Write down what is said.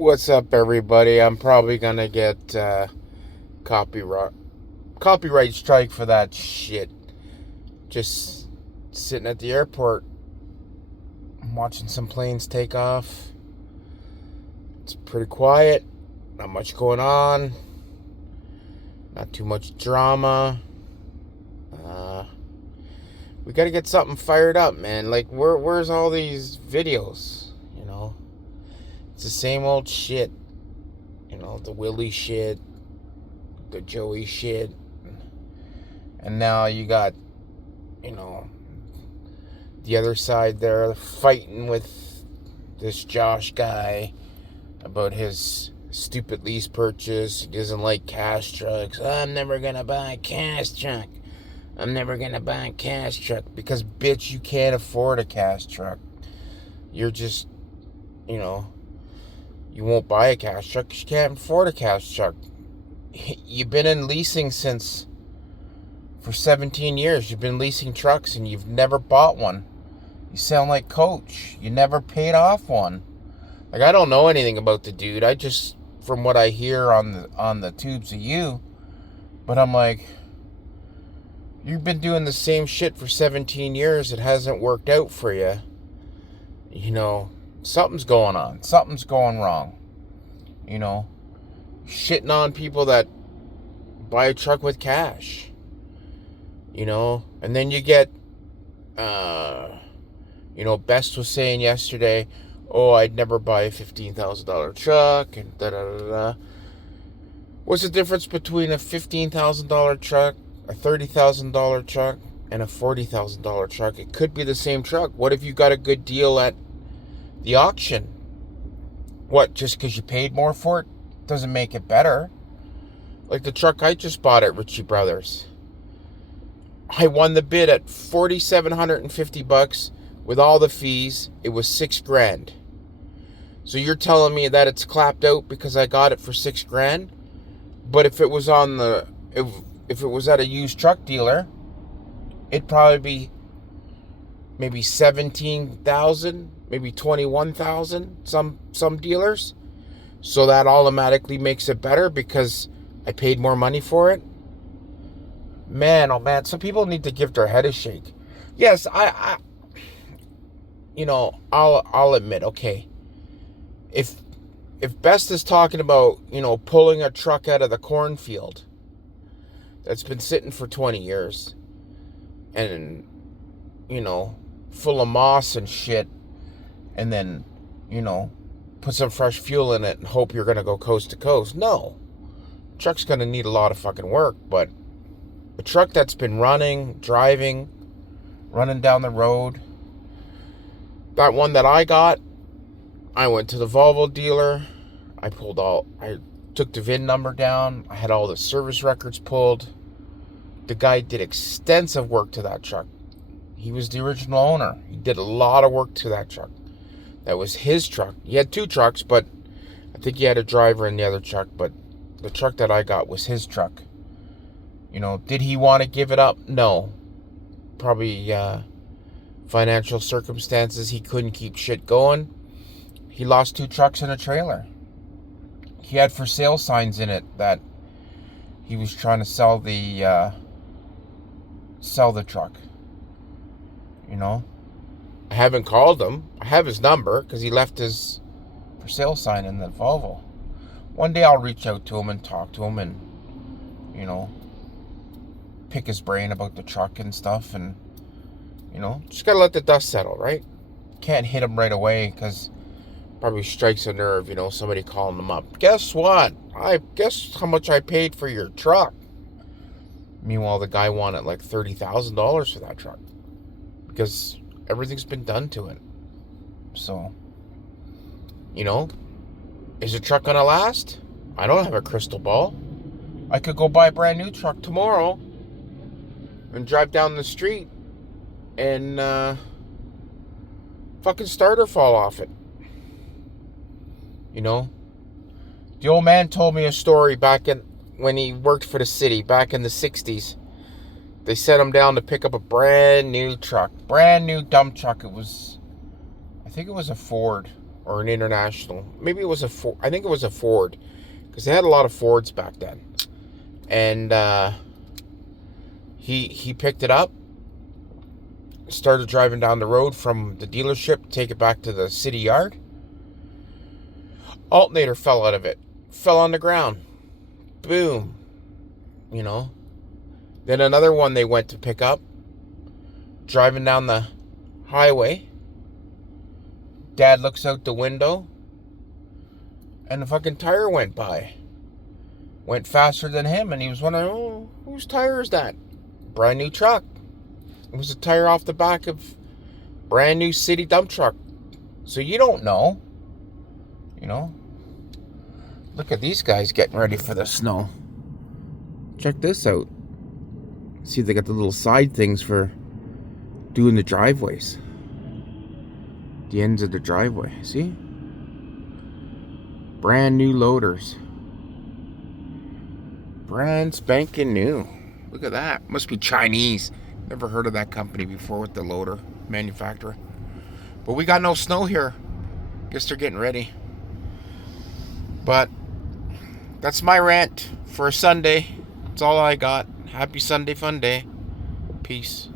What's up, everybody? I'm probably gonna get copyright strike for that shit. Just sitting at the airport, watching some planes take off. It's pretty quiet. Not much going on. Not too much drama. We gotta get something fired up, man. Like, where's all these videos? It's the same old shit. The Willie shit, the Joey shit. And now you got, the other side there fighting with this Josh guy about his stupid lease purchase. He doesn't like cash trucks. I'm never going to buy a cash truck. I'm never going to buy a cash truck. Because, bitch, you can't afford a cash truck. You're just, you won't buy a cash truck because you can't afford a cash truck. You've been in leasing for 17 years. You've been leasing trucks and you've never bought one. You sound like Coach. You never paid off one. Like, I don't know anything about the dude. I just, from what I hear on the tubes of you, but I'm like, you've been doing the same shit for 17 years. It hasn't worked out for you. Something's going on. Something's going wrong. Shitting on people that buy a truck with cash. And then you get, Best was saying yesterday, oh, I'd never buy a $15,000 truck, and da-da-da-da. What's the difference between a $15,000 truck, a $30,000 truck, and a $40,000 truck? It could be the same truck. What if you got a good deal at the auction? What, just because you paid more for it doesn't make it better? Like the truck I just bought at Ritchie Brothers. I won the bid at $4,750 with all the fees. It was $6,000. So you're telling me that it's clapped out because I got it for $6,000? But if it was if it was at a used truck dealer, it'd probably be maybe $17,000, maybe $21,000, some dealers. So that automatically makes it better because I paid more money for it. Man, oh man, some people need to give their head a shake. Yes, I'll admit, okay, if Best is talking about, pulling a truck out of the cornfield that's been sitting for 20 years and, full of moss and shit, and then, put some fresh fuel in it and hope you're going to go coast to coast. No. The truck's going to need a lot of fucking work, but a truck that's been running down the road, that one that I got, I went to the Volvo dealer. I took the VIN number down. I had all the service records pulled. The guy did extensive work to that truck. He was the original owner. He did a lot of work to that truck. That was his truck. He had two trucks, but I think he had a driver in the other truck, but the truck that I got was his truck. Did he want to give it up? No. Probably financial circumstances. He couldn't keep shit going. He lost two trucks and a trailer. He had for sale signs in it that he was trying to sell the truck. I haven't called him. I have his number because he left his for sale sign in the Volvo. One day I'll reach out to him and talk to him and, pick his brain about the truck and stuff. And, just got to let the dust settle, right? Can't hit him right away because probably strikes a nerve, somebody calling him up. Guess what? Guess how much I paid for your truck. Meanwhile, the guy wanted like $30,000 for that truck because everything's been done to it. So, is the truck gonna last? I don't have a crystal ball. I could go buy a brand new truck tomorrow and drive down the street and fucking starter fall off it. The old man told me a story when he worked for the city back in the 60s. They sent him down to pick up a brand new truck. Brand new dump truck. I think it was a Ford or an International. Maybe it was a Ford. I think it was a Ford, because they had a lot of Fords back then. And he picked it up, started driving down the road from the dealership, take it back to the city yard. Alternator fell out of it, fell on the ground. Boom. You know. Then another one they went to pick up, driving down the highway. Dad looks out the window, and the fucking tire went by. Went faster than him, and he was wondering, oh, whose tire is that? Brand new truck. It was a tire off the back of brand new city dump truck. So you don't know. You know. Look at these guys getting ready for the snow. Check this out. See, they got the little side things for doing the driveways. The ends of the driveway. See? Brand new loaders. Brand spanking new. Look at that. Must be Chinese. Never heard of that company before with the loader manufacturer. But we got no snow here. Guess they're getting ready. But that's my rant for a Sunday. That's all I got. Happy Sunday fun day. Peace.